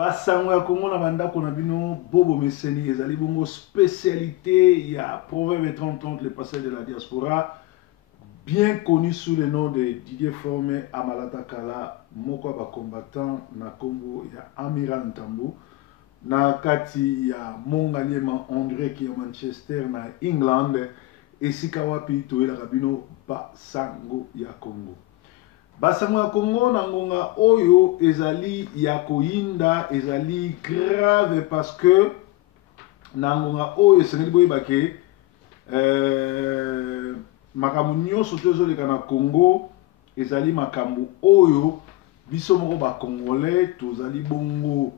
Basango ya Congo na bandako na bino bobo meseni ezali bongo spécialité ya Proverbe 30 le passage de la diaspora, bien connu sous le nom de Didier Formé Amalata Kala, moko ba combattant na Congo ya Amiral Ntambu, na kati ya Mongaliema André qui est Manchester na England, esika wapi toyela bino Basango ya Congo. Basango ya Congo na ngonga oyo ezali ya koyinda ezali grave parce que na ngonga oyo esengeli boyeba ke makambo nyonso tozoleka na Congo ezali makambo oyo biso moko ba Congolais tozali bongo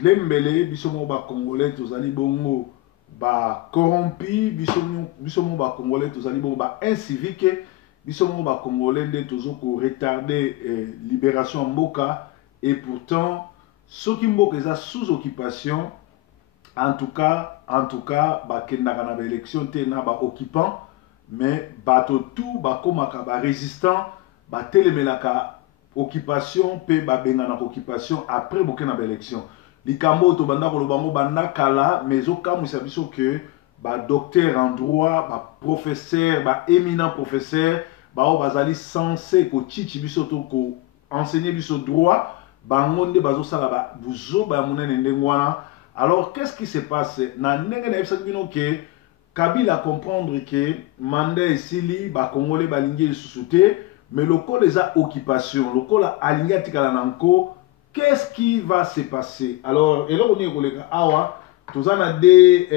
lembele, biso moko ba Congolais tozali bongo ba corrompi, biso moko ba Congolais tozali bongo ba incivique, biso moko ba Congolais nde tozoko retarder libération en mboka, et pourtant soki mboka eza sous occupation en tout cas ba kendaka na ba élection te na ba occupant, mais bato tout ba komaka ba résistant ba telemelaka occupation pe ba benga na occupation après boke na ba élection likambo to banda ko lobango banda kala, mais okamwisa biso que ba docteur en droit, ba professeur, ba éminent professeur bao bazali censé ko chichi biso to ko enseigner biso droit bangonde bazo sala ba buzo ba munene ndengwana. Alors qu'est-ce qui se passe na ndenge na ebisa bino que Kabila comprendre que mandat esili ba Congolais balingi lisusuté, mais lokola les occupation lokola alinga tikala nanko, qu'est-ce qui va se passer? Alors et là on est kolega awa tozana des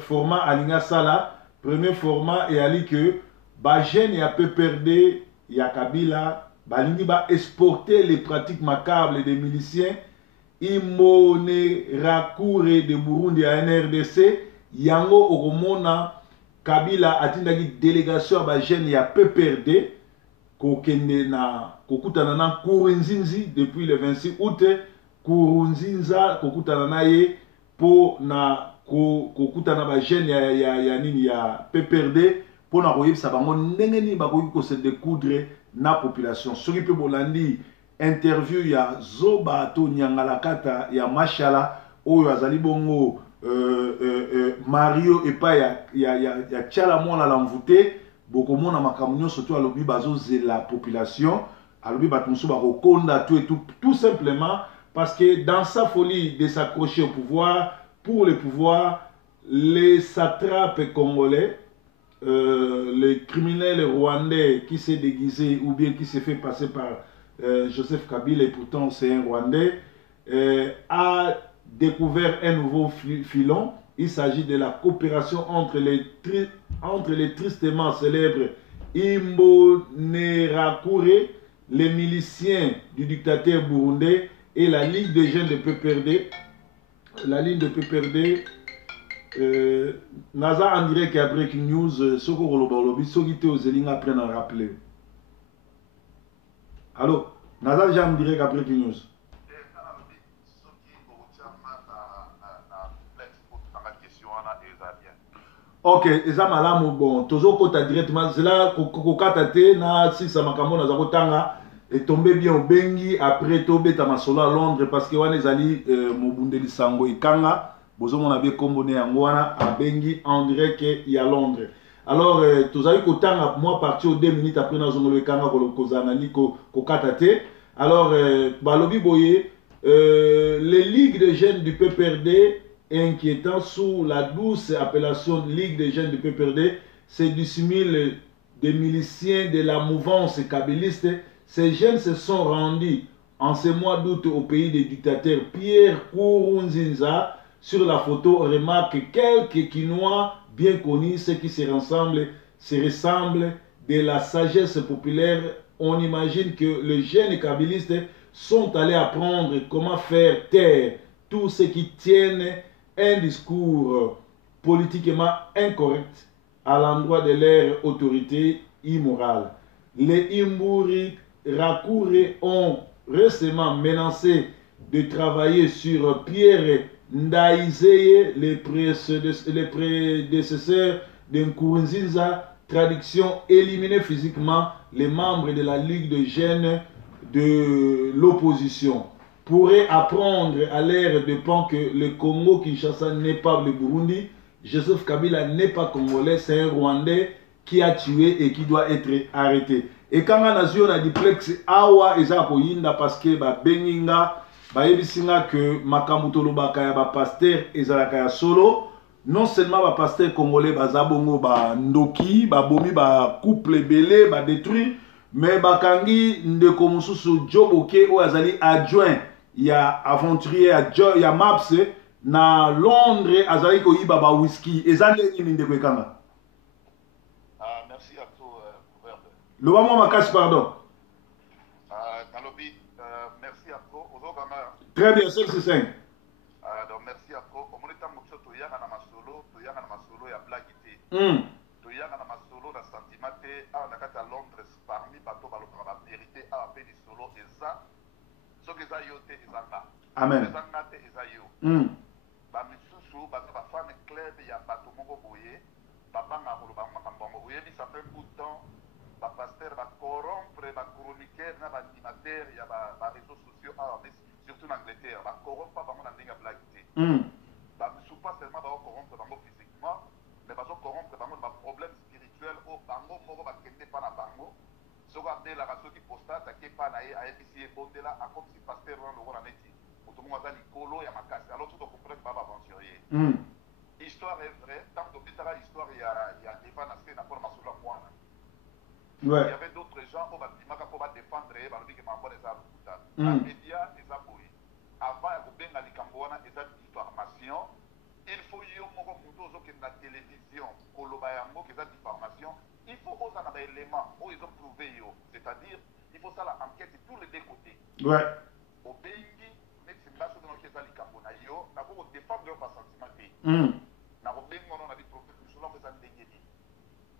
format alinga sala. Premier format et ali que ba jeune ya peu perdre ya Kabila balingi ba exporter les pratiques macabres des miliciens Imone Rakure de Burundi à NRDC. Yango okomona Kabila atindaki délégation ba jeune ya peu perdre kokende na kokutana na Kurunzinzi depuis le 26 août. Kurunzinza kokutana na ye po na kokutana ba jeune ya nini ya peu perdre pour na koyebisa bango ndenge nini bakoki ko se découdre na population. Soki pe bolandi interview ya Zoba to Nyangalakata ya Mashala oyo azali bongo Mario epa ya tchala mwana la mvute bokomona makambo nyonso to alobi bazozela population, alobi bato mosusu bakokonda tout simplement parce que dans sa folie de s'accrocher au pouvoir, pour le pouvoir, les satrapes congolais, les criminels rwandais qui s'est déguisé ou bien qui s'est fait passer par Joseph Kabila, et pourtant c'est un Rwandais, a découvert un nouveau filon. Il s'agit de la coopération entre les tristement célèbres Imbonerakure, les miliciens du dictateur burundais, et la Ligue des jeunes de PPRD. La Ligue de PPRD, Naza en direct et après Breaking News, Soko Rolobolobi, Sogite aux Zélinga après à rappeler. Allô, Naza déjà en direct après Breaking News. Ok, eza malamu bon, tozo kota directement, c'est là kokata te na si sa makambo na zako tanga et tombé bien au bengi après tobe ta masolo à Londres parce que wana ezali mobundeli sango ikanga bozo mona be kombone yango wana a bengi en direct ya Londres. Alors tozali kotanga moi parti au 2 minutes après na zongolo ikanga ko kozana liko kokata te. Alors balobi boye les ligues de jeunes du PPRD inquiétant sous la douce appellation Ligue des jeunes du PPRD, c'est dissimule des miliciens de la mouvance kabyliste. Ces jeunes se sont rendus en ce mois d'août au pays des dictateurs Pierre Nkurunziza. Sur la photo, on remarque quelques Quinois bien connus, ceux qui se ressemblent de la sagesse populaire. On imagine que les jeunes kabylistes sont allés apprendre comment faire taire tous ceux qui tiennent un discours politiquement incorrect à l'endroit de leur autorité immorale. Les Imburi Rakure ont récemment menacé de travailler sur Pierre Ndaizeye, les prédécesseurs de Nkurunziza, traduction éliminer physiquement les membres de la Ligue de jeunes de l'opposition. pourrait apprendre à l'air de pan que le Congo Kinshasa n'est pas le Burundi. Joseph Kabila n'est pas congolais, c'est un Rwandais qui a tué et qui doit être arrêté. Et quand on a un duplex, awa eza koyinda parce que ba benginga ba yebisinga que makambuto lobaka ya ba pasteur ezalaka ya solo. Non seulement ba pasteur congolais baza bongo ba ndoki, ba bomi ba couple belé, ba détruit, mais bakangi ndeko mususu Joboke o azali adjoint ya aventurier ya Maps na Londres azali koyiba ba whisky ezali nini ndeko ekanga. Merci à toi, gouverneur. Le moment ma casse, pardon. Merci à toi. Très bien, c'est le 5. Donc merci à toi. Au moment où tu y a un masolo, tu y a un masolo, il y a blague. Tu y a un masolo, la sentimate, à Londres, parmi bateaux, la vérité, à la paix du solo, et ça, ce que ça yote, et ça là. Amen. Et ça nate, et ça yo. Ba misusu, ba fan club, il y a bateau mongo boye, papa ngaro, ba makambo, oui, ça fait un bout de temps. Ba pasteur ba corrompre ba chroniqueur na ba animateur ya ba réseaux sociaux surtout en Angleterre ba corrompre ba mon ndinga blague té ba ne pas seulement ba corrompre ba physiquement mais ba corrompre ba ba problème spirituel au bango moko ba kende pa na bango so ko abdela ka so ki posta ta ke pa na e AFC e bondela a comme si pasteur wana ngona neti oto mo za likolo ya makasi alors tout comprendre ba aventurier histoire est vraie tant que bitara histoire ya Eva na scène pour ma solo moi. Ouais. Il y avait d'autres gens qui ont défendre les médias, les abouis. Avant de bien les Cambouana, les diffamation. Il faut y avoir la télévision, Kolobayango, qui est diffamation. Il faut oser un élément où ils ont prouvé. C'est-à-dire, il faut ça l'enquête de tous les deux côtés. Ouais. Au Bengi, mais c'est là que nous avons les Cambouana, nous avons défendre leur sentiment. Nous avons bien dit prophète, nous avons fait ça.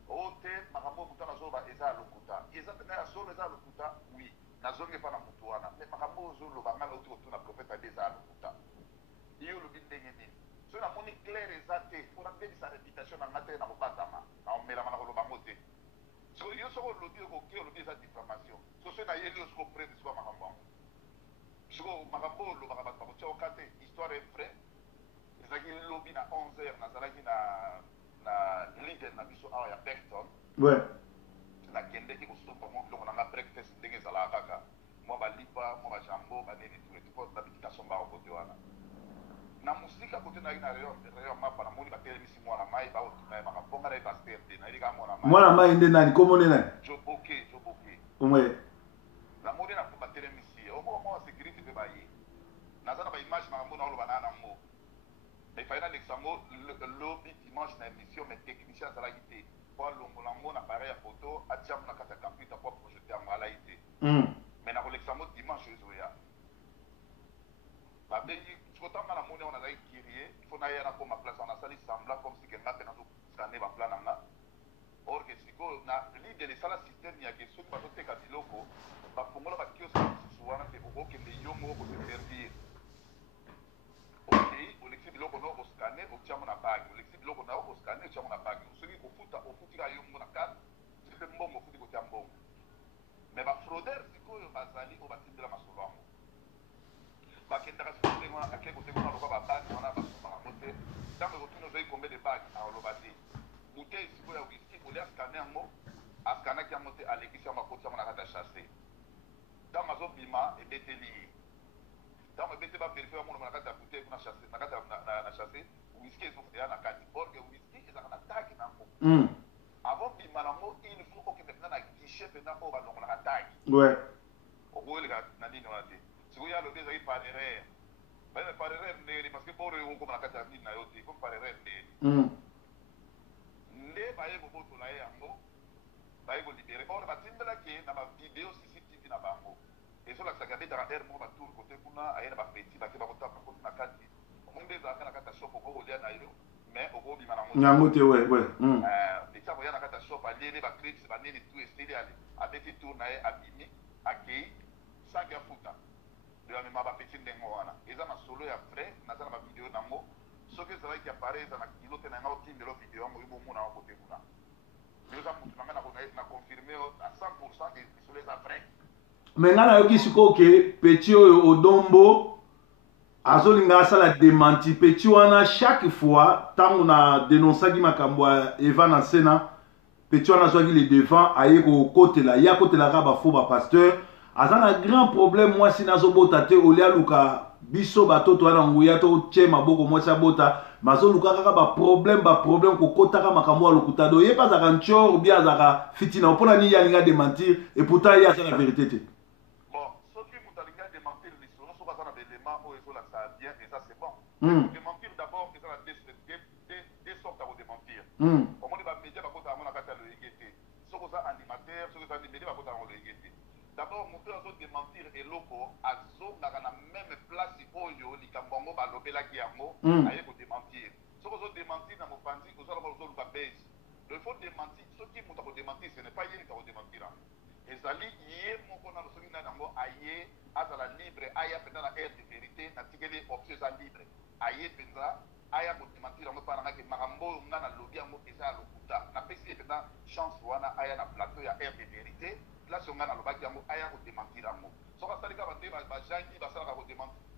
Ote makambo mutana zoba eza lokuta eza tena solo eza lokuta oui nazonge pa na mutuana mais makambo zolo bangala uti otuna prophète eza lokuta iyo lo bindenge nini so na moni clair ezate pour la sa réputation na ngate na kobatama na omela mana ko bango te so iyo so lo dio ko ke lo eza diffamation so na yeli so prendre so makambo so makambo lo baka ba ko kate histoire est vraie ezaki lobi na 11h na zalaki na leader na biso awa ya Beckton. Ouais. Na kende ki kosopa mo biloko na breakfast ndenge ezala kaka. Mo ba lipa, mo ba jambo, ba nini tout et tout na bikitation ba kote wana. Na musika kote na ina rayon mapa na moni ba telemisi mwana mai ba otuna ba ponga na pasteur te na ilika mwana mai. Mwana mai nde nani komo nena? Joboke. Ouais. Na moni na ba telemisi o mo sécurité be ba yi. Na zana ba image na mona lo banana mo. Mais il fallait que lobby dimanche dans l'émission, mais technicien à la guité. Pour l'ongolango, appareil à photo, à Tiam, na kata computer pour projeter en malaïté. Mais dans l'Alexandre dimanche, je suis là. La béni, tu vois, dans la monnaie, on a là qui rit, il faut n'aller à la place, on a sali semblant comme si quelqu'un a scanné ma plan. Or, que si on a l'idée de la système, il y a des choses qui sont très locaux. Pour moi, la kiosque, c'est souvent que les yomos vont se faire dire. Ok, olexi biloko no oscanner otia mona bag olexi biloko na oscanner otia mona bag soki kofuta ofutika yo mona carte c'est mbongo ofuti kotia mbongo mais ba fraudeur sikoyo bazali o batindela masolo yango bakendaka sikoyo ngona ake kote ngona loka ba bag wana basomaka ngo te ntango ekotuni ozali combien de bag aloba te bouteille sikoyo ya whisky olia scanner yango ascanaki yango te alekisi yango akoti yango na kati ya chasse ntango azobima ebeteli ye dans le BT va vérifier mon na kata bouteille na chasser na kata na chasser whisky est na kati or que whisky est en attaque na mo avant bimanamo il faut que maintenant na guichet pendant on va donc la attaque ouais au bout le na nini on a dit si vous y a le déjà il par erreur ben par erreur ne parce que pour on comme na kata nini na yote comme par erreur ne ba yebo boto la yango ba yebo libérer or ba timbela ke na ba vidéo CCTV na bango et sur la sagade dans l'air mo ba tour côté kuna ayena ba petit ba ke ba kota ba kota na kati on des aka na kata shop ko olia na yo mais o go bi mana mo nyamote ouais les tabo ya na kata shop ali ba clips ba nini tout estili ali abeti tour na e abimi akei sans ya futa de la même ba petit ndengo wana eza na solo ya vrai na za ba vidéo na mo so que ça va qui apparaît dans la kilo te na ngao tindelo vidéo mo ibo mo na ko te kuna nous avons na confirmé à 100% que sur les après mais ngana yoki siko ke petit odombo azolinga asala démenti petit wana chaque fois tango na dénonçaki makambo ya Eva na Sena petit wana azwaki le devant aye kokotela ye akotelaka bafo bapasteur aza na grand problème mwasi nazobota te olia luka biso batoto wana nguya to tie maboko mwasi abota mazoluka kaka baproblème kokotaka makambo ya lokuta do ye mpe azaka ntior ou bien azaka fitina mpona nini ye alinga démentir et pourtant ye aza na vérité te. Bon, soki moto alingi adémentir lisolo soki aza na baélément oyo ezolakisa bien et ça c'est bon. Démentir d'abord eza na deux sortes ya kodémentir. omoni bamédia bakota yango na kati ya loyenge te soki oza animateur soki oza média bakota yango loyenge te. D'abord moto azodémentir eloko azongaka na même place oyo likambo yango balobelaki yango aye kodémentir. Soki ozodémentir na mopanzi ozalaka ozoluka base. Donc il faut démentir. Soki moto akodémentir ce n'est pas ye moto akodémentir. ezali ye moko na soki na yango aye azala libre aya mpenza na aire de vérité na tikeli option eza libre aye mpenza aya kodémentir yango mpa nanga ke makambo oyo nga na lobi yango eza ya lokuta napesi ye mpenza chance wana aya na plateau ya aire de vérité place oyo nga nalobaki yango aya kodémentir yango soki asali kaka bande bajangi basalaka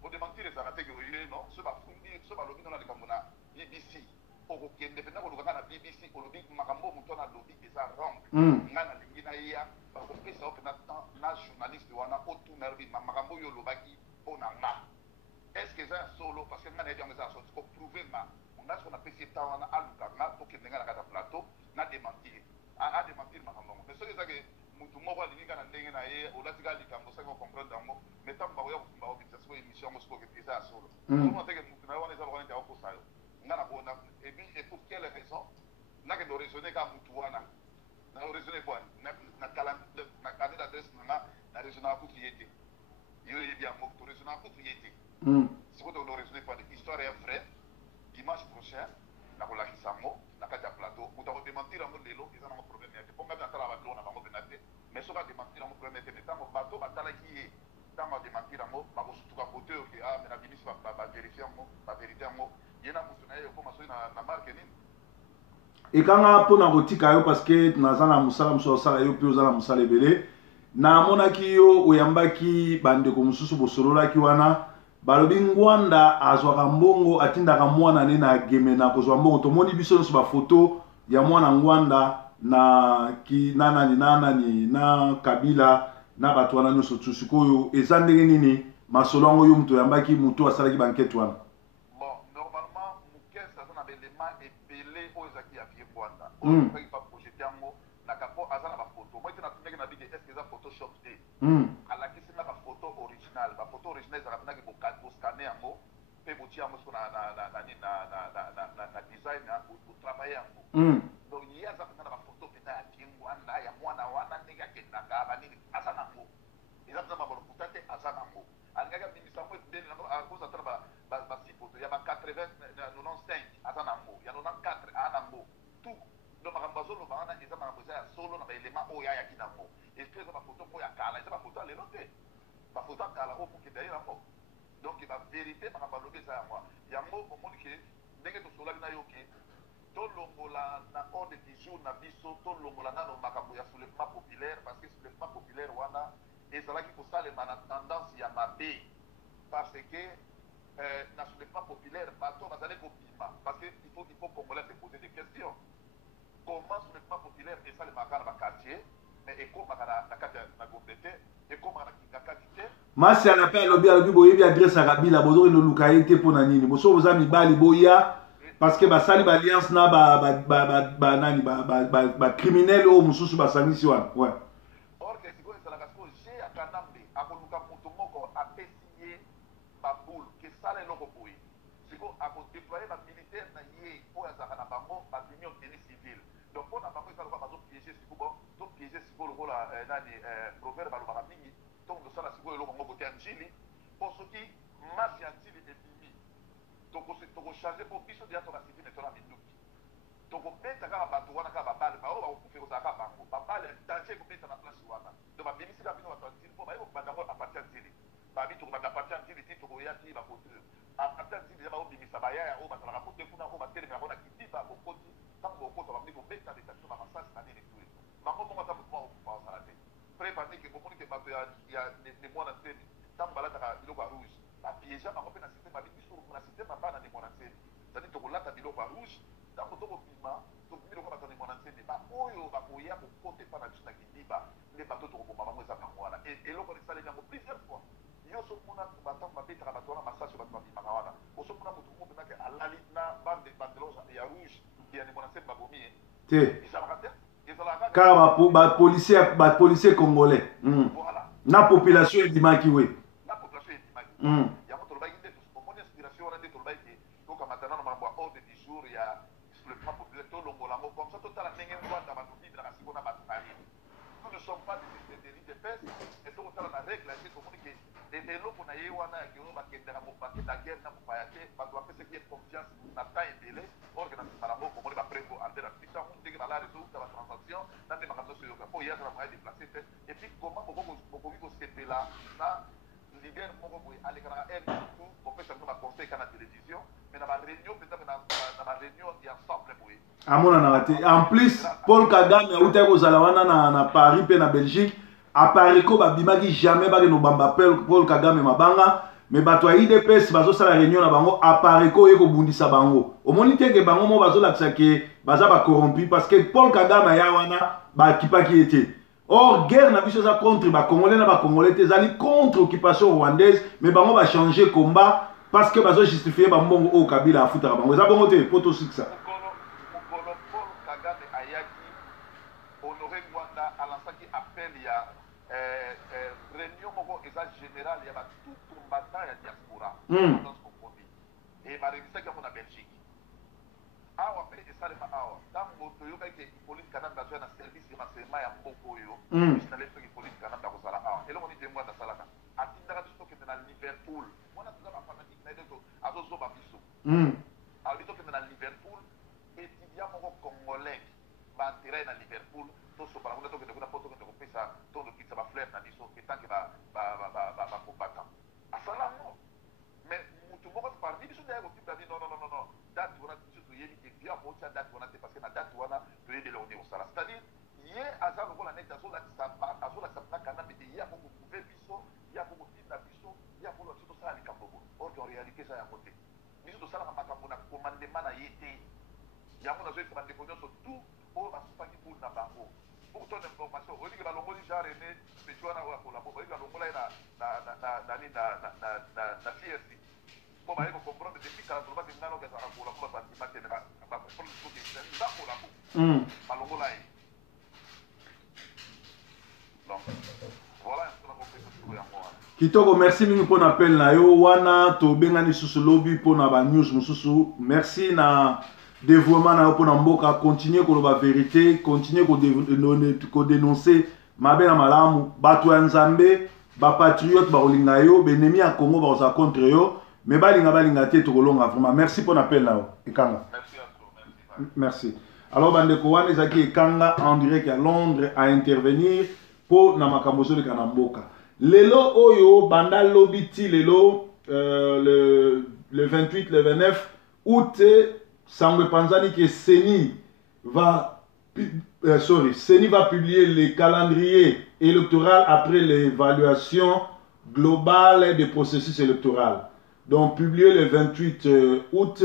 kodémentir ezalaka te ke oye non so bafundi so balobi no na likambo na BBC okokende mpenza koluka nga na BBC olobi makambo moto na lobi eza wrong nga nalingi na yeya bakopesa o mpenza na journaliste wana otuna lobi makambo oyo olobaki mpo na nga est ce que eza ya solo parce que nga nayebi yango eza ya solo koprouve ma nga soko napesi eta wana aluka nga tokende nga na kati ya plateau na démentir adémentir makambo yango mais soki eza ke mutu moko alingi nga na ndenge na ye olatika likambo soki ocomprendre yango mais ntango bakoya kosumba obimisa siko émission yango sikoke eza ya solo omona teke mutu na ye wana eza lokana nti akokosa yo nga na bona et puis et pour quelle raison nakende oraisonner ka mutu wana na oraisonner bwana na carnet d'adresse nanga na raisonner kutu ye te yo yebi yango to raisonner kutu ye te sikoyo tokende oraisonner bwana histoire ya vrai dimanche prochain nakolakisa yango na kati ya plateau moto akodémentir yango lelo eza nango problème ya te mpo ngami natala babilo na bango pena te mais soki adémentir yango problème te mais ntango bato batalaki ye ntango adémentir yango bakosutuka kote oyo ke me nabimisi bavérifie yango bavérité yango ye na motu na ye okoma soki na marke nini ekanga mpona kotika yo parce que naza na mosala mosusu osala yo mpe oza na mosala ebele namonaki yo oyambaki bandeko mosusu bosololaki wana balobi ngwanda azwaka mbongo atindaka mwana ne na geme na kozwa mbongo tomoni biso nyonso bafoto ya mwana ngwanda na nani na kabila na bato wana nyonso tu sikoyo eza ndenge nini masolo yango yo moto oyambaki moto asalaki bankete wana. Bon, normalement mokese aza na baélément ebele oyo ezalaki ya vie ngwanda oyo okaki baprojete yango na kapo aza na bafoto moi te natumaki na bige estce eza photoshop te alakisi nga bafoto original bafoto original ezalaka mpendaki boskane yango mpe botia yango siko na design botravaille yango donc ye aza mpenza na bafoto mpenza ya vie ngwanda ya mwana wana ndenge akendaka banini aza nango eza mpenza mabalokuta te aza nango alingaki abimisa yango ebele akoza tala basipoto ya ba 95 aza nango ya 94 aa nango tout donc makambo azoloba wana eza makambo eza ya solo na baélément oyo ayaki nango esprit eza bafoto mpo ya kala eza bafoto ya lelo te bafoto ya kala oyo mokende ye nango donc bavérité makambo alobi eza yango omoni ke ndenge tosolaki na yo ke tolongola na ordre du jour na biso tolongola nano makambo ya soulèvement populaire parce que soulèvement populaire wana ezalaki kosalema na tendance ya mabe parce que na soulèvement populaire bato bazali kobima parce que il faut congolais se poser des questions comment soulèvement populaire esalemaka na baquartier mais ekomaka na kati na gombe te ekomaka na kingakati te masi ala mpe alobi boyebi adresse ya kabila bozokende oluka ye te mpo na nini boso boza mibali boya parce que basali baalliance na banani bacriminel oyo mosusu basangisi wana ouais. Or que sikoyo ezalaka sikoyo je ya kanambe akoluka moto moko apesi ye baboule kesala eloko boye sikoyo akodéploye bamilitaire na ye oyo azalaka na bango babimi obteni civile donc mpo na bango ezaloka bazopiége sikoyo bon topiége sikoyo lokola nani proverbe balobaka mingi ntongo tosala sikoyo eloko yango kote ya njili mpo soki masi ya njili ebimi tokochange mpo biso deya tokasivi me tona minduki tokobeta kaka bato wana kaka babale baoyo bakokufe kozala kaka bango babale danger ekobeta na place wana donc babimisi ka bino bato ya njili mpo baye kobanda yango aparte ya njili babi tokobanda aparte ya njili ti tokoya ti bakote aparte ya njili ya baobimisa bayaya oyo bazalaka kote kuna oyo batelemaka na kitiba bokoti ntango bokota babimi kobeta leta bino bamasasi na nini tu bango mongo ata motu moko okufa ozala te préparer que beaucoup de bateaux il y a des mois en scène tant balade à l'eau rouge la piège à ma copine système avec sur la système pas dans les mois en scène c'est-à-dire que là tu l'eau rouge tant que tu piment tu mets le quoi dans les mois en scène pas oyo ba koya pour côté pas juste à Kidiba les bateaux to ko mama moi ça ngwana et le ko ça les gens plusieurs fois yo so mona bateau ma petra bateau na massage bateau ma ngwana o so mona mutu mo na que alali na bande bandelosa ya rouge qui a les mois en scène ba bomi te car ba policier congolais na population edimaki we la population edimaki ya moto ba yinde to ko mona inspiration na de to ba yinde to ka matana na mambo ordre du jour ya soulèvement populaire to longola mo comme ça to tala ndenge ngwanda ba tubi na kasiko na batani nous ne sommes pas des pèses et to tala na règle c'est comme que des loko na yewana ya kiro ba kendera mo ba ta guerre na mo payate ba doit faire cette confiance na temps et délai organiser para mo comme ba prévo alder la puissance on dit que la réseau de la transaction dans des magasins sur le capot hier on va déplacer et puis comment beaucoup c'est là ça leader moko boy aller kana elle tout on peut changer ma conseil kana télévision mais dans ma réunion peut-être dans ma réunion il y a ensemble boy amona na raté en plus Paul Kagame a uta ko zalawana na Paris pe na Belgique à Paris ko ba bimaki jamais ba no bamba Paul Kagame mabanga mais bato ya IDPS bazo sala réunion na bango à Paris ko yeko bundisa bango omoni te ke bango mo bazo lakisa ke baza ba corrompu parce que Paul Kagame ya wana ba kipaki était. Or, guerre n'a pas chose contre les Congolais, les Congolais, ils contre l'occupation rwandaise, mais ils va changer le combat parce que ils vont justifier les Mbongo au Kabila à foutre. Ils vont voter pour tout ça. Paul Kagame Ayaki, honoré Rwanda, à l'instant qui appelle, il y a réunion générale, il y a tout combattant et diaspora. Et il va réviser qu'il y a en Belgique. Awa pe esalema awa tango toyoka ke police kanamba zo na service de renseignement ya mboko yo na leso ki police kanamba ko sala awa eloko ni temwa na salaka atindaka biso ke na Liverpool mona tuza ba fanatique na edo azo zo ba biso alito ke na Liverpool étudiant moko congolais ba intérêt na Liverpool to so para to ke na poto ke ko pesa to do kitsa ba fleur na biso ke tanke ba combattant asala mo mais mutu moko parmi biso de ko tipa di non date wana biso to yebi ke bien mo date wana te parce que na date wana to yede le on est au sala c'est-à-dire ye azalo ko la net azola sa kana mais ya ko prouver biso ya ko tinda biso ya ko lo to sala ni kambogo or en réalité ça ya côté biso to sala makambo na commandement na yete ya mo na zo ba déconner sur tout o ba supaki pour na bango pour ton information on dit que la longoli genre né mais tu wana ko la bo la longola na CSC bon bah il faut comprendre depuis quand on va se nano que ça pour la partie matérielle ba pour le côté ça pour la bo malongola donc voilà ce qu'on a compris sur ya moi Kitoko merci mingi pour appel na yo wana to bengani susu lobby pour na ba news mususu merci na dévouement na yo pour na mboka continuer ko ba vérité continuer ko dénoncer mabe na malamu bato ya nzambe ba patriote ba olinga yo benemi ya Congo ba za contre yo mais balinga te to kolonga vraiment merci pour l'appel là ekanga merci alors bandeko wana ezaki ekanga en direct à Londres à intervenir pour na makambo zo leka na mboka lelo oyo banda lobiti lelo le 28 le 29 août Sangwe Panzani que Seni va publier le calendrier électoral après l'évaluation globale des processus électoraux. Donc, publié le 28 août,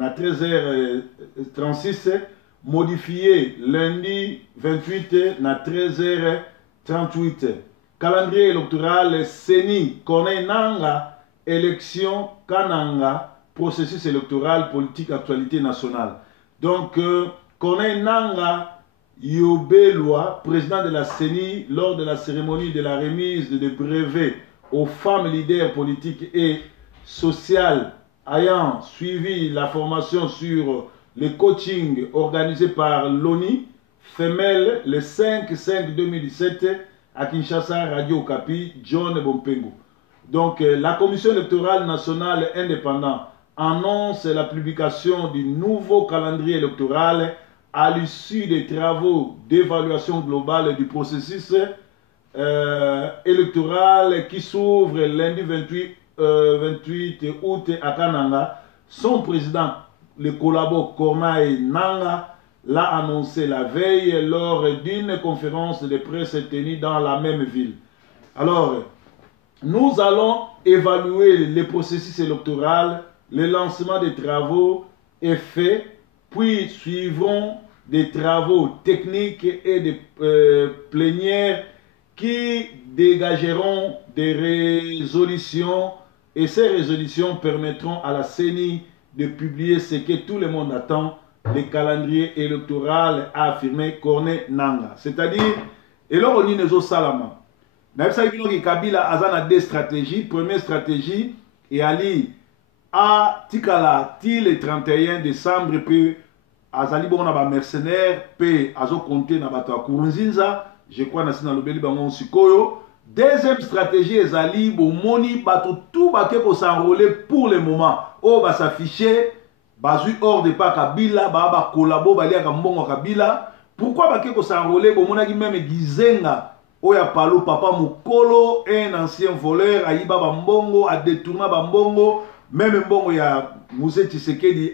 à 13h36, modifié lundi 28 à 13h38. Calendrier électoral Seni Kone Nanga, élection Kananga, processus électoral, politique, actualité nationale. Donc, Kone Nanga Yobelwa, président de la CENI, lors de la cérémonie de la remise de brevets aux femmes leaders politiques et sociales ayant suivi la formation sur le coaching organisé par l'ONI, femelle, le 5/5/2017 à Kinshasa, Radio Okapi, John Bompengo. Donc, la Commission électorale nationale indépendante annonce la publication du nouveau calendrier électoral à l'issue des travaux d'évaluation globale du processus électoral qui s'ouvre lundi 28 août à Kananga. Son président, le collabo Corneille Nanga, l'a annoncé la veille lors d'une conférence de presse tenue dans la même ville. Alors, nous allons évaluer le processus électoral, le lancement des travaux est fait, puis suivront des travaux techniques et des plénières qui dégageront des résolutions et ces résolutions permettront à la CENI de publier ce que tout le monde attend, le calendrier électoral, a affirmé Corneille Nangaa. C'est-à-dire, et là on dit les Salama. Kabila a deux stratégies. Première stratégie, et Ali a tikala ti le 31 décembre, puis azali bon na mercenaire, puis azo compter na bato Kurunzinza, je crois na sina lobeli bango sikoyo. Deuxième stratégie, ezali bomoni bato tout baké ko s'enrôler pour le moment. Oh ba s'afficher, bazui hors de pas Kabila, ba collabo balia ka mbongo Kabila. Pourquoi baké ko s'enrôler bomona ki même Gizenga Oya Palu papa mukolo, un ancien voleur, aïba bambongo, a détourné bambongo, même mbongo ya Mousse Tshisekedi,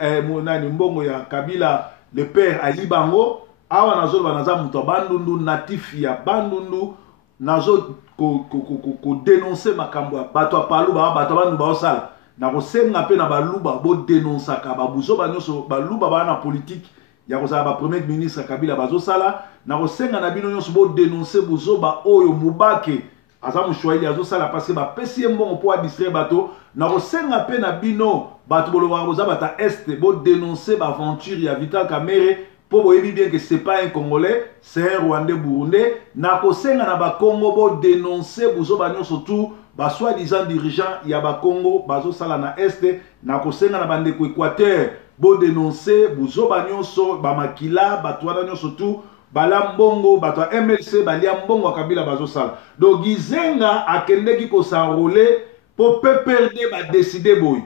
mbongo ya Kabila, le père aïbango, awa nazo banaza muto bandundu natif ya bandundu, nazo ko dénoncer makambo ya bato Palu bato bandu ba osala, na ko senga pe na baluba bo dénoncer ka babuzo banyoso baluba ba na politique. Ya kozala ba premier ministre Kabila bazo sala na kosenga na bino nyonso bo dénoncer buzoba oyo mubake aza mushwaili azo sala parce que ba pesi mbongo po distraire bato na kosenga pe na bino bato boloba koza bata est bo dénoncer ba aventure ya Vital Kamerhe po boyebi bien que c'est pas un Congolais, c'est un Rwandais burundais. Na kosenga na ba Congo bo dénoncer buzoba nyonso tout ba soi-disant dirigeant ya ba Congo bazo sala na est na kosenga na bande ko Équateur bo dénoncer buzoba nyonso ba makila batwana nyonso tout bala mbongo batwa MLC balia mbongo Kabila bazo sala. Donc Gizenga akendeki ko s'enrôler pour perdre ba décider boy.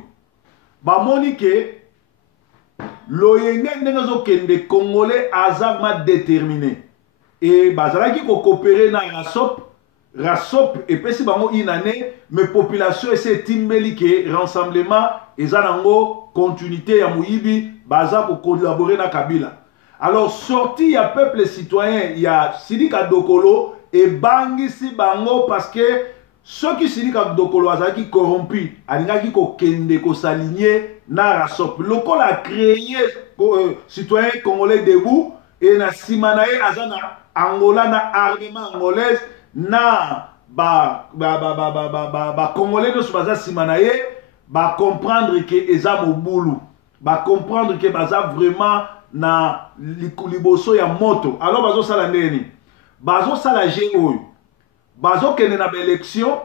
Ba monike loyenge ndenge zo kende Congolais azama déterminé. Et bazalaki ko coopérer na Rasop et pesi bango inane mais population essaie timbeli ke rassemblement ezanango continuité ya muyibi baza ko collaborer na Kabila. Alors sorti ya peuple citoyen ya Sidika Dokolo et bangisi bango parce que ceux qui Sidika Dokolo azaki corrompu alingaki ko kende ko s'aligner na Rasop. Lokolo a créé citoyen congolais debout et na simanae azana Angola na armement angolaise na congolais no baza simanae ba comprendre que eza mobulu ba comprendre que baza vraiment na liboso ya moto. Alors bazo sala ndeni bazo sala jeu oyo bazo kende na élection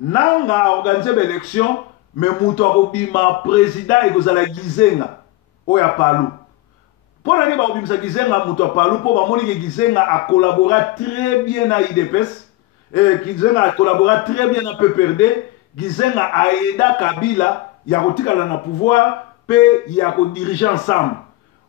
nanga organiser élection mais muto akobima président ekozala Gizenga oya Palu pour aller ba obimisa Gizenga muto Palu po ba moni que Gizenga a collaboré très bien na IDPS et Gizenga a collaboré très bien na PPRD. Gizenga a aidé Kabila ya kotikala na pouvoir pe ya ko diriger ensemble.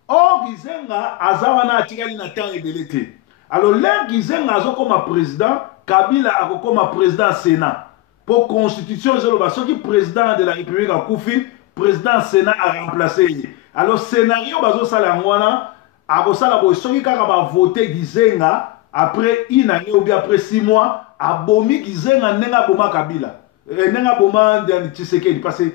Or Gizenga azawana atikali na temps ebelete. Alors là Gizenga azo comme président, Kabila a comme président Sénat. Pour constitution ezoloba soki président de la République a kufi, président Sénat a remplacé. Alors scénario bazo sala ngwana a ko sala bo soki kaka ba voter Gizenga après une année ou bien après 6 mois a bomi Gizenga nenga boma Kabila. Nenga boma de Tshisekedi parce que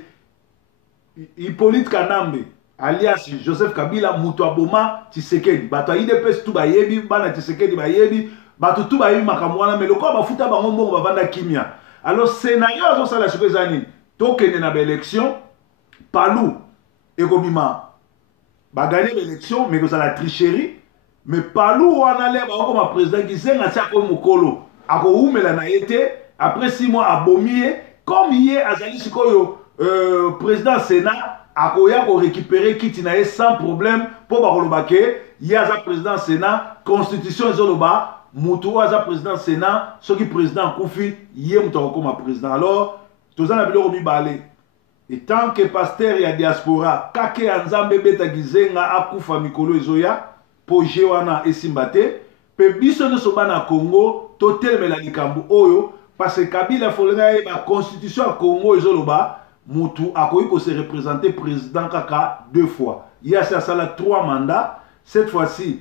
Hippolyte Kanambe alias Joseph Kabila muto aboma Tshisekedi bato IDPS tout bayebi bana Tshisekedi bayebi bato tout bayebi makamwana mais loko bafuta bango mbongo bavanda kimia. Alors scénario azo sala sipezani tokende na élection Palu ekobima ba gagner l'élection mais que la tricherie mais Palu wana le ba comme président Gizenga tia ko mukolo ako umela na yete après 6 mois abomie comme hier azali sikoyo président Sénat akoya ko récupérer kitinae sans problème pour bakolobake yaza président Sénat constitution ezoloba mutu aza président Sénat soki président kufi yé mutu comme président. Alors tozana biloko mibale et tant que pasteur ya diaspora kake anzambe beta Gizenga akufa mikolo ezoya po jewana esimbate pe biso no sobana Congo totelemela likambo oyo parce que Kabila folenga ba constitution ya Congo ezoloba mutu akoyi ko se représenter président kaka 2 fois. Il y a ça la 3 mandats cette fois-ci,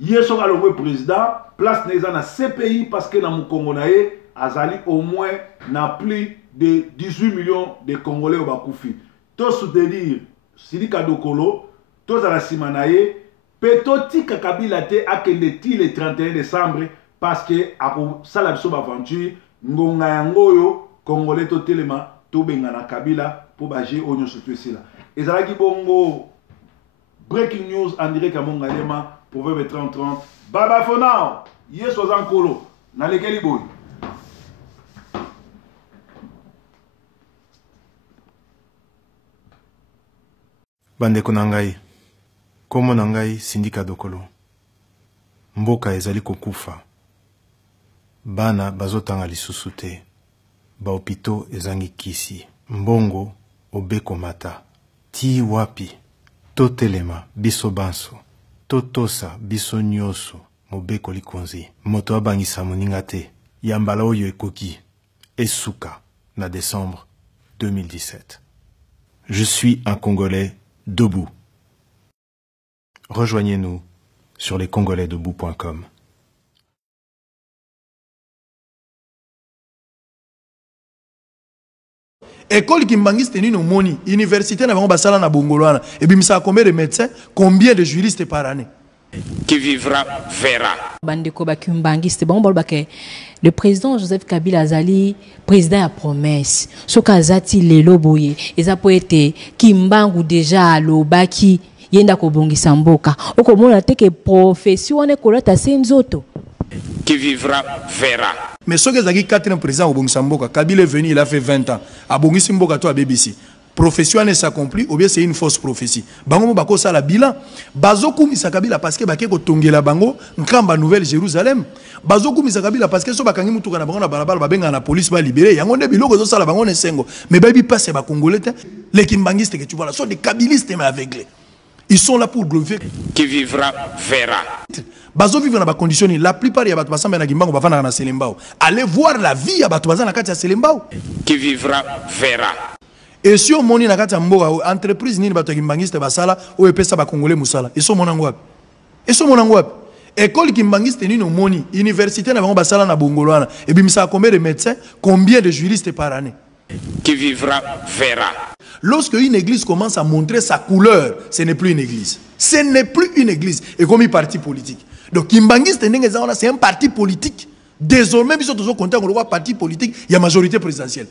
hier soir le président, place n'est dans CPI parce que dans mon Congolais, Azali au moins n'a plus de 18 millions de Congolais au Bakoufi. Tout soutenir Sidika Dokolo, tous à la Simanaye, Petoti Kakabila te akendeti le 31 décembre parce que après ça la aventure, Ngonga Yangoyo, Congolais to telema, to bengana Kabila pour bager au nyonso tout là. Et Zalaki Bongo, breaking news en direct à Mongalema, pour 30-30. Baba for now, yes was en colo, na lekeli boy. Bandeko na ngai, komo na ngai Sidika Dokolo. Mboka ezali kokufa. Bana bazotanga lisusu te. Baopito ezangi kisi. Mbongo obeko mata. Ti wapi. Totelema biso banso. Totosa biso nyoso mobeko likonzi. Moto abangisa moninga te. Yambala oyo ekoki. Esuka na décembre 2017. Je suis un Congolais debout. Rejoignez-nous sur lescongolaisdebout.com. École qui mbangiste ni no moni, université na bango basala na bongolwana. Et puis ça combien de médecins, combien de juristes par année? Qui vivra verra. Bandeko bakumbangiste bon bolbake. Le président Joseph Kabila Azali, président a promesse. Soka azati lelo boye, eza poete kimbangu déjà lo baki yenda ko bongisa mboka. Okomona teke profession ne kolata senzoto. Qui vivra verra. Mais ce que Zaki 4e président au bongisa mboka, Kabila est venu, il a fait 20 ans. A bongisa mboka to a BBC. Profession ne s'accomplit ou bien c'est une fausse prophétie. Bango bako sala bilan. Bazoku misakabila parce que bake ko tongela bango nkamba Nouvelle Jérusalem. Bazoku misakabila parce que so bakangi mutuka na bango na balabala babenga na police ba libérer. Yango nde biloko zo sala bango ne sengo. Mais baby passe ba congolais les kimbangistes que tu vois là sont des kabylistes mais aveuglés. Ils sont là pour glorifier. Qui vivra verra. Bazo vivre dans ba conditions la plupart ya batu basamba na kimbango bafana na Selembao. Allez voir la vie ya batu bazana kati ya Selembao. Qui vivra verra. Et si on moni na kati ya mboka entreprise nini bato kimbangiste basala o epesa ba congolais musala et so monango wapi et so monango wapi école kimbangiste nini on moni université na bango basala na bongolwana et puis ça combien de médecins combien de juristes par année qui vivra verra. Lorsque une église commence à montrer sa couleur, ce n'est plus une église, ce n'est plus une église et comme un parti politique. Donc kimbangiste c'est un parti politique. Désormais biso toujours content on voit parti politique, il y a majorité présidentielle.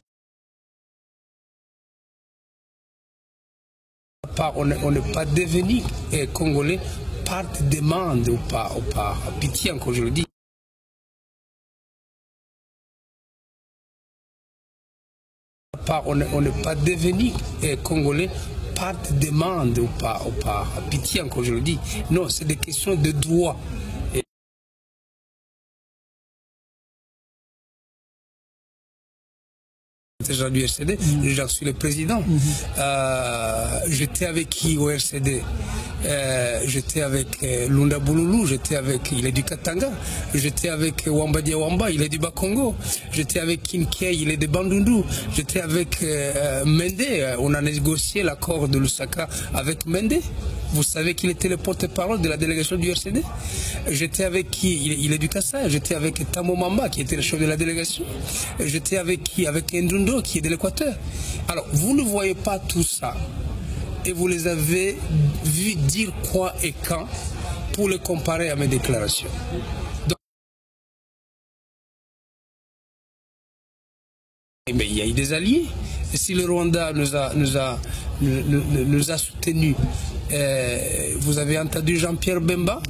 On n'est pas devenu congolais par demande ou par pitié, encore je le dis. On n'est pas devenu congolais par demande ou par pitié, encore je le dis. Non, c'est des questions de droit. Du RCD, je suis le président. J'étais avec qui au RCD? J'étais avec Lunda Bouloulou, j'étais avec, il est du Katanga, j'étais avec Wamba Diawamba, il est du Bakongo, j'étais avec Kinkei, il est de Bandundu, j'étais avec Mende, on a négocié l'accord de Lusaka avec Mende. Vous savez qu'il était le porte-parole de la délégation du RCD. J'étais avec qui? Il est du Kassai. J'étais avec Tamo Mamba, qui était le chef de la délégation. J'étais avec qui? Avec Ndundo, qui est de l'Équateur. Alors, vous ne voyez pas tout ça. Et vous les avez vus dire quoi et quand pour les comparer à mes déclarations. Donc, mais il y a eu des alliés. Et si le Rwanda nous a soutenus, vous avez entendu Jean-Pierre Bemba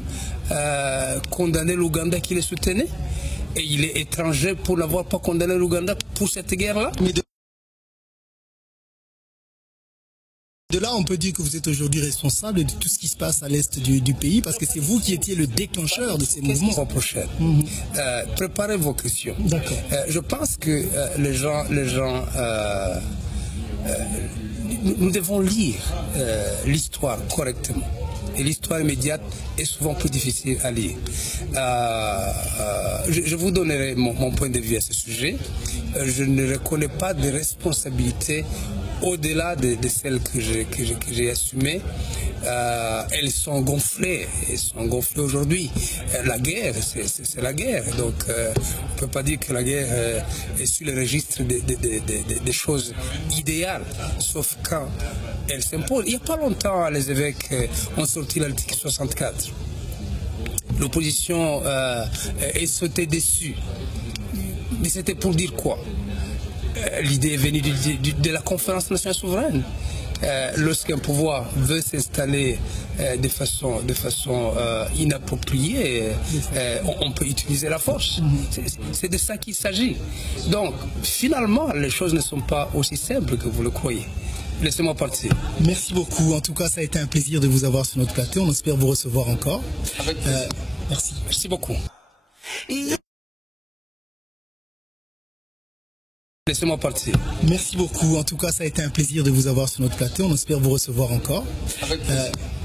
condamner l'Ouganda qui les soutenait, et il est étranger pour n'avoir pas condamné l'Ouganda pour cette guerre-là. De là, on peut dire que vous êtes aujourd'hui responsable de tout ce qui se passe à l'est du pays, parce que c'est vous qui étiez le déclencheur de ces mouvements. Prochaine. Préparez vos questions. D'accord. Je pense que les gens nous devons lire l'histoire correctement. Et l'histoire immédiate est souvent plus difficile à lire. Je vous donnerai mon point de vue à ce sujet. Je ne reconnais pas de responsabilité au-delà de celles que j'ai assumées, elles sont gonflées. Elles sont gonflées aujourd'hui. La guerre, c'est la guerre. Donc, on ne peut pas dire que la guerre est sur le registre des choses idéales, sauf quand elle s'impose. Il n'y a pas longtemps, les évêques ont sorti l'article 64. L'opposition est sautée dessus. Mais c'était pour dire quoi? L'idée est venue de la conférence nationale souveraine. Lorsqu'un pouvoir veut s'installer de façon inappropriée, on peut utiliser la force. C'est de ça qu'il s'agit. Donc, finalement, les choses ne sont pas aussi simples que vous le croyez. Laissez-moi partir. Merci beaucoup. En tout cas, ça a été un plaisir de vous avoir sur notre plateau. On espère vous recevoir encore. Merci. Merci beaucoup. Laissez-moi partir. Merci beaucoup. En tout cas, ça a été un plaisir de vous avoir sur notre plateau. On espère vous recevoir encore.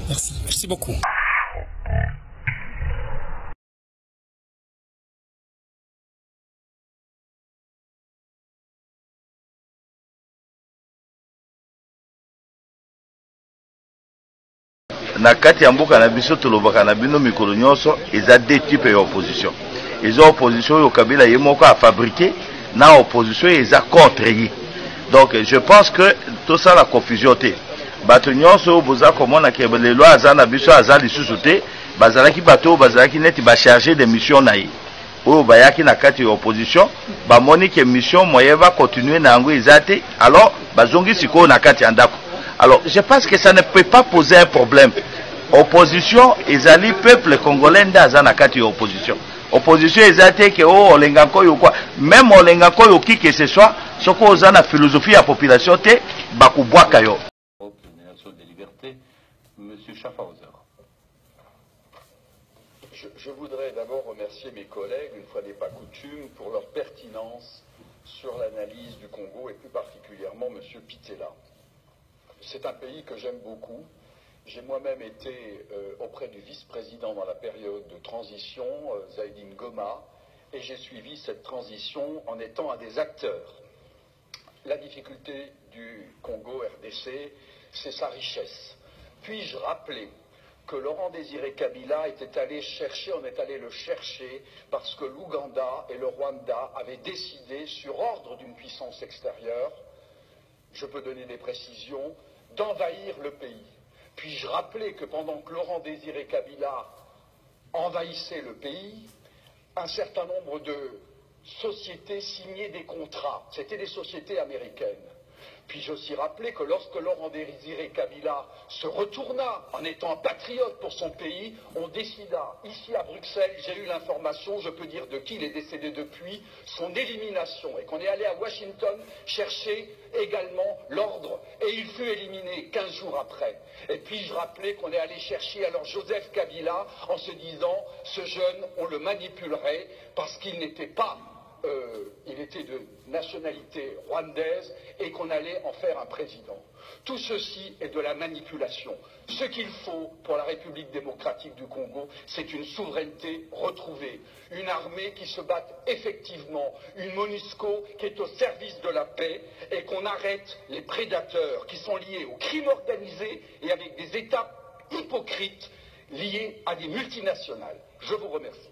Merci. Merci beaucoup. Na kati ya mboka na biso tolobaka na bino mikolo nyonso eza deux types ya opposition. Eza opposition oyo Kabila ye moko a fabriqué na opposition eza contre ye. Donc je pense que tout ça la confusion te. Bato nyonso boza komona ke lelo aza na biso aza lisusu te, bazalaki bato bazalaki neti ba charger de mission na ye. Oyo bayaki na kati ya opposition, ba moni ke mission moye va continuer na yango eza te, alors bazongi siko na kati ya ndako. Alors, je pense que ça ne peut pas poser un problème. Opposition, ezali peuple congolais ndaza na kati ya opposition. Opposition ezate ke o olengako yo quoi. Même olengako yo qui que ce soit, soko oza na philosophie ya population te bakubwaka yo. De liberté, Monsieur Schaffhauser. Je voudrais d'abord remercier mes collègues, une fois n'est pas coutume, pour leur pertinence sur l'analyse du Congo et plus particulièrement Monsieur Pitela. C'est un pays que j'aime beaucoup. J'ai moi-même été auprès du vice-président dans la période de transition, Zaïdine Goma, et j'ai suivi cette transition en étant un des acteurs. La difficulté du Congo RDC, c'est sa richesse. Puis-je rappeler que Laurent Désiré Kabila était allé chercher, on est allé le chercher, parce que l'Ouganda et le Rwanda avaient décidé, sur ordre d'une puissance extérieure, je peux donner des précisions, d'envahir le pays. Puis-je rappeler que pendant que Laurent Désiré Kabila envahissait le pays, un certain nombre de sociétés signaient des contrats. C'était des sociétés américaines. Puis-je aussi rappeler que lorsque Laurent Désiré Kabila se retourna en étant patriote pour son pays, on décida, ici à Bruxelles, j'ai eu l'information, je peux dire de qui il est décédé depuis, son élimination, et qu'on est allé à Washington chercher également l'ordre, et il fut éliminé 15 jours après. Et puis-je rappeler qu'on est allé chercher alors Joseph Kabila en se disant, ce jeune, on le manipulerait parce qu'il n'était pas... il était de nationalité rwandaise et qu'on allait en faire un président. Tout ceci est de la manipulation. Ce qu'il faut pour la République démocratique du Congo, c'est une souveraineté retrouvée, une armée qui se batte effectivement, une MONUSCO qui est au service de la paix et qu'on arrête les prédateurs qui sont liés au crime organisé et avec des États hypocrites liés à des multinationales. Je vous remercie.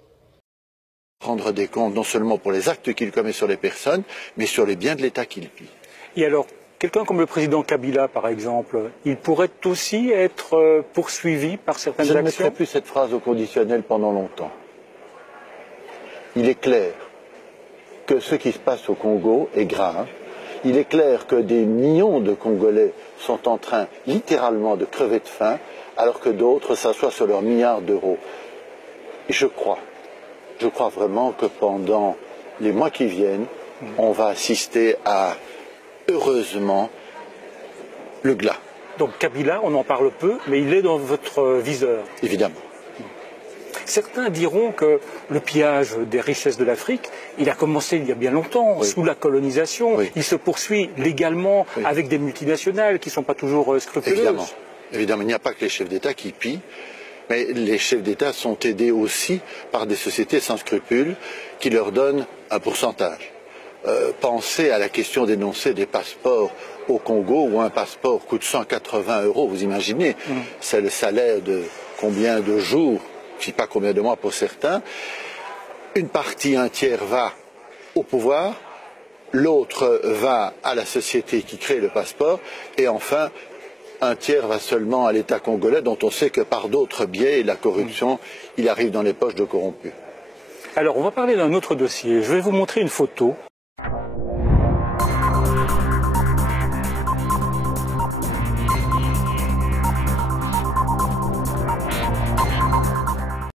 Rendre des comptes non seulement pour les actes qu'il commet sur les personnes, mais sur les biens de l'État qu'il pille. Et alors, quelqu'un comme le président Kabila, par exemple, il pourrait aussi être poursuivi par certaines actions? Je ne mettrai plus cette phrase au conditionnel pendant longtemps. Il est clair que ce qui se passe au Congo est grave. Il est clair que des millions de Congolais sont en train, littéralement, de crever de faim, alors que d'autres s'assoient sur leurs milliards d'euros. Et je crois vraiment que pendant les mois qui viennent, on va assister à, heureusement, le glas. Donc Kabila, on en parle peu, mais il est dans votre viseur. Évidemment. Certains diront que le pillage des richesses de l'Afrique, il a commencé il y a bien longtemps, oui, sous la colonisation. Oui. Il se poursuit légalement, oui, avec des multinationales qui ne sont pas toujours scrupuleuses. Évidemment. Évidemment, il n'y a pas que les chefs d'État qui pillent. Mais les chefs d'État sont aidés aussi par des sociétés sans scrupules qui leur donnent un pourcentage. Pensez à la question d'énoncer des passeports au Congo où un passeport coûte 180 €, vous imaginez, c'est le salaire de combien de jours, je ne sais pas combien de mois pour certains. Une partie, un tiers va au pouvoir, l'autre va à la société qui crée le passeport, et enfin, un tiers va seulement à l'État congolais, dont on sait que par d'autres biais et la corruption, il arrive dans les poches de corrompus. Alors, on va parler d'un autre dossier. Je vais vous montrer une photo